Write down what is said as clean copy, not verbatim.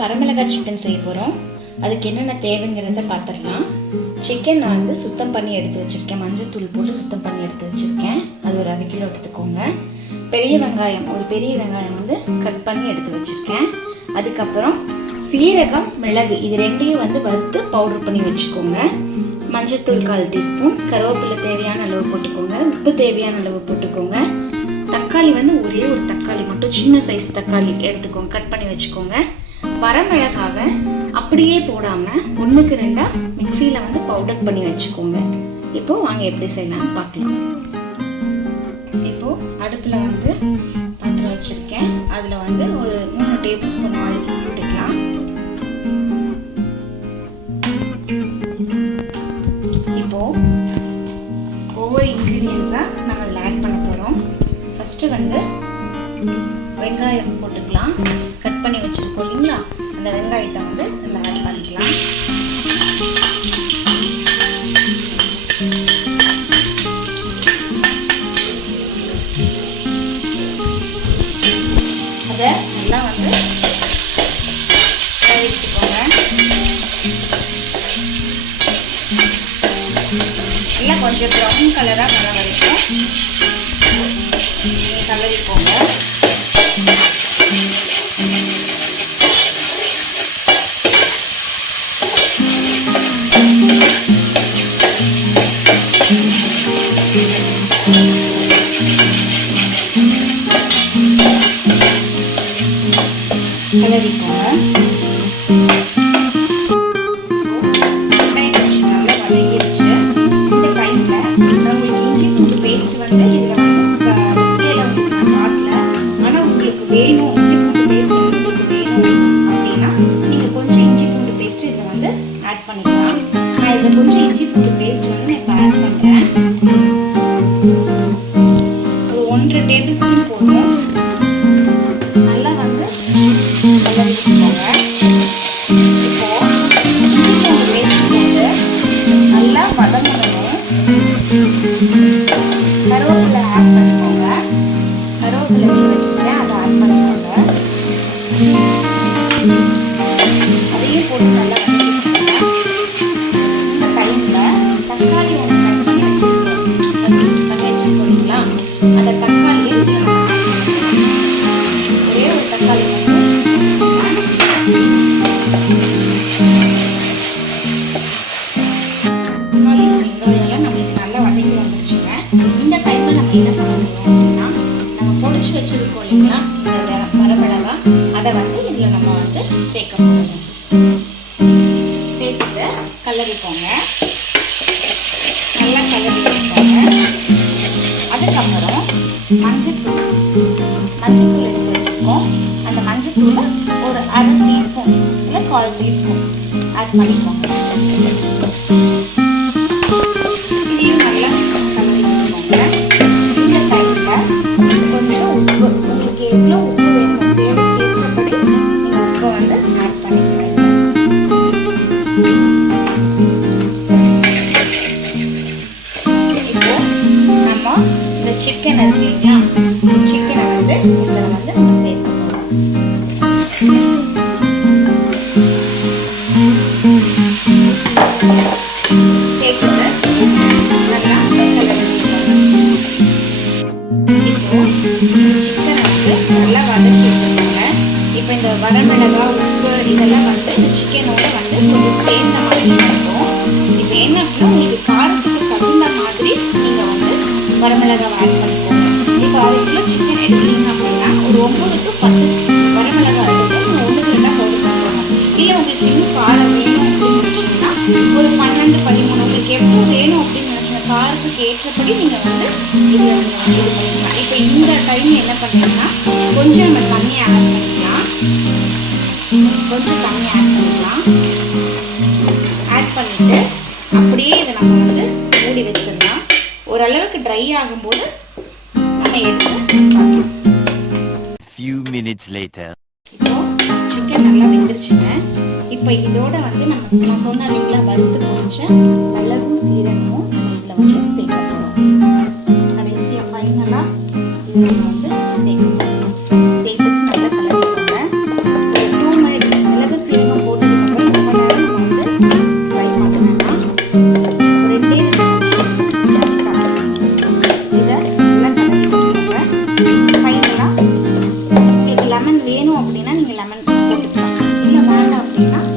வரமிளகாய் சிக்கன் செய்ய போகிறோம். அதுக்கு என்னென்ன தேவைங்கிறத பார்த்துடலாம். சிக்கன் வந்து சுத்தம் பண்ணி எடுத்து வச்சுருக்கேன். மஞ்சள் தூள் போட்டு சுத்தம் பண்ணி எடுத்து வச்சுருக்கேன். அது ஒரு 1/2 கிலோ எடுத்துக்கோங்க. பெரிய வெங்காயம், ஒரு பெரிய வெங்காயம் வந்து கட் பண்ணி எடுத்து வச்சுருக்கேன். அதுக்கப்புறம் சீரகம், மிளகு இது ரெண்டையும் வந்து வறுத்து பவுடர் பண்ணி வச்சுக்கோங்க. மஞ்சத்தூள் 1/4 டீஸ்பூன், கருவேப்பிலை தேவையான அளவு போட்டுக்கோங்க, உப்பு தேவையான அளவு போட்டுக்கோங்க. தக்காளி வந்து ஒரே ஒரு தக்காளி மட்டும், சின்ன சைஸ் தக்காளி எடுத்துக்கோங்க, கட் பண்ணி வச்சுக்கோங்க. வரமிளகாவை அப்படியே போடாமல் 1க்கு 2 மிக்சியில் வந்து பவுடர் பண்ணி வச்சுக்கோங்க. இப்போது வாங்க எப்படி செய்யலாம்னு பார்க்கலாம். இப்போது அடுப்பில் வந்து பாத்திரம் வச்சுருக்கேன். அதில் வந்து ஒரு 3 டேபிள் ஸ்பூன் ஆயில் போட்டுக்கலாம். இப்போது ஒவ்வொரு இன்க்ரீடியன்ஸாக நம்ம அதில் ஆட் பண்ண போகிறோம். ஃபஸ்ட்டு வந்து வெங்காயம் போட்டுக்கலாம். கட் பண்ணி வச்சுருக்கோம் இல்லைங்களா, அந்த வெங்காயத்தை வந்து இதில் ஆட் பண்ணிக்கலாம். அதை நல்லா வந்து வதக்கிக்கோங்க. எல்லாம் கொஞ்சம் ப்ரௌன் கலராக வர வரைக்கும் கலரிக்கோங்க. கலரிக்கோங்க. நல்லா வதங்கிடுச்சு. இந்த டைமில் உங்களுக்கு இஞ்சி பூண்டு பேஸ்ட் வந்து இதில் வந்து டிஸ்பிளேல உங்களுக்கு நான் காட்டல. ஆனால் உங்களுக்கு வேணும், இஞ்சி பூண்டு பேஸ்ட் உங்களுக்கு வேணும் அப்படின்னா நீங்கள் கொஞ்சம் இஞ்சி பூண்டு பேஸ்ட் இதில் வந்து ஆட் பண்ணிக்கலாம். நான் இதில் கொஞ்சம் இஞ்சி பூண்டு பேஸ்ட் வந்து நான் இப்போ ஆட் பண்ணுறேன். ஒரு 1.5 டேபிள் ஸ்பூன் போதும். நல்லா வந்து கலரிக்கோங்க. இப்போ இஞ்சி பூண்டு பேஸ்ட் போட்டு நல்லா வதங்கணும். கருவேப்பிலை ஆட் பண்ணிக்கோங்க. கருவேப்பிலை எடுத்து வச்சுருக்கேன், அதை ஆட் பண்ணிக்கோங்க. அதையும் போட்டு நல்லா வதக்கிக்கோங்க. இந்த டைமில் தக்காளி ஒன்று கட் பண்ணி வச்சுருக்கோம் இல்லைங்களா, அந்த தக்காளியை ஒரே ஒரு தக்காளி மட்டும் வெங்காயம்லாம் நம்மளுக்கு நல்லா வதங்கி வந்துருச்சுங்க. இந்த டைமில் நம்ம என்ன பண்ண போகிறோம் அப்படின்னா, நம்ம பொடிச்சு வச்சுருக்கோம் இல்லைங்களா இந்த வரமிளகா, அதை வந்து இதில் நம்ம வந்து சேர்க்க போகிறோம். சேர்த்துட்டு கலரிக்கோங்க. நல்லா கலரிக்கோங்க. அதுக்கப்புறம் மஞ்சத்தூள் எடுத்து வச்சுருக்கோம். அந்த மஞ்சத்தூளை ஒரு 1/2 டீஸ்பூன் இல்லை 1/4 டீஸ்பூன் ஆட் பண்ணிக்கோங்க. இதையும் நல்லா கலரிக்கோங்க. இந்த டைமில் கொஞ்சம் உப்பு, உங்களுக்கு எவ்வளோ உப்பு வேணும் தேவைக்கேற்றபடி நீங்கள் உப்பை வந்து ஆட் பண்ணிக்கலாம். இப்போ நம்ம இந்த சிக்கன் இருக்கு இல்லையா, சிக்கனை வந்து இதில் வந்து நம்ம சேர்க்க போகிறோம். சேர்த்துட்டு நல்லா கலரிக்கோங்க. இப்போ சிக்கனை வந்து நல்லா வதக்கி எடுத்துக்கோங்க. இப்போ இந்த வரமிளகாய், உப்பு இதெல்லாம் வந்து இந்த சிக்கனோட வந்து கொஞ்சம் சேர்ந்த மாதிரி இருக்கும். இப்போ என்ன அப்படின்னா, உங்களுக்கு காரத்துக்கு தகுந்த மாதிரி நீங்கள் வந்து வரமிளகாய் ஆட் பண்ணிக்கோங்க. இப்போ 1 கிலோ சிக்கன் எடுக்கிறீங்க அப்படின்னா ஒரு 9 to 10 வரமிளகாய் எடுத்து 1க்கு 2 பவுடர் பண்ணிக்கோங்க. இல்லை உங்களுக்கு இன்னும் காரம் வேணும் அப்படின்னு நினச்சிங்கன்னா ஒரு 12, 13 உங்களுக்கு எவ்வளோ வேணும் அப்படின்னு நினச்சிங்க காரத்துக்கு ஏற்றபடி நீங்கள் வந்து இதில் இது பண்ணிக்கலாம். இப்போ இந்த டைம் என்ன பண்ணுறீங்கன்னா கொஞ்சம் நம்ம தண்ணி ஆட் பண்ணிக்கலாம். கொஞ்சம் தண்ணி ஆட் பண்ணிக்கலாம். ஆட் பண்ணிவிட்டு அப்படியே இதை நம்ம வந்து மூடி வச்சிடலாம். ஓரளவுக்கு ட்ரை ஆகும்போது நம்ம எடுத்து பார்க்கலாம். Few minutes later. இப்போ சிக்கன் நல்லா வெந்துருச்சுங்க. இப்போ இதோட வந்து நம்ம சொன்ன இல்லைங்களா வறுத்து பொரிச்ச மிளகும் சீரகமும் இதில் வந்து சேர்க்க போகிறோம். கடைசியாக ஃபைனலாக இதில் வந்து சேர்க்க போகிறோம். சேர்த்துட்டு நல்லா கலந்துக்கோங்க. ஒரு 2 மினிட்ஸ் மிளகு அப்படின்னா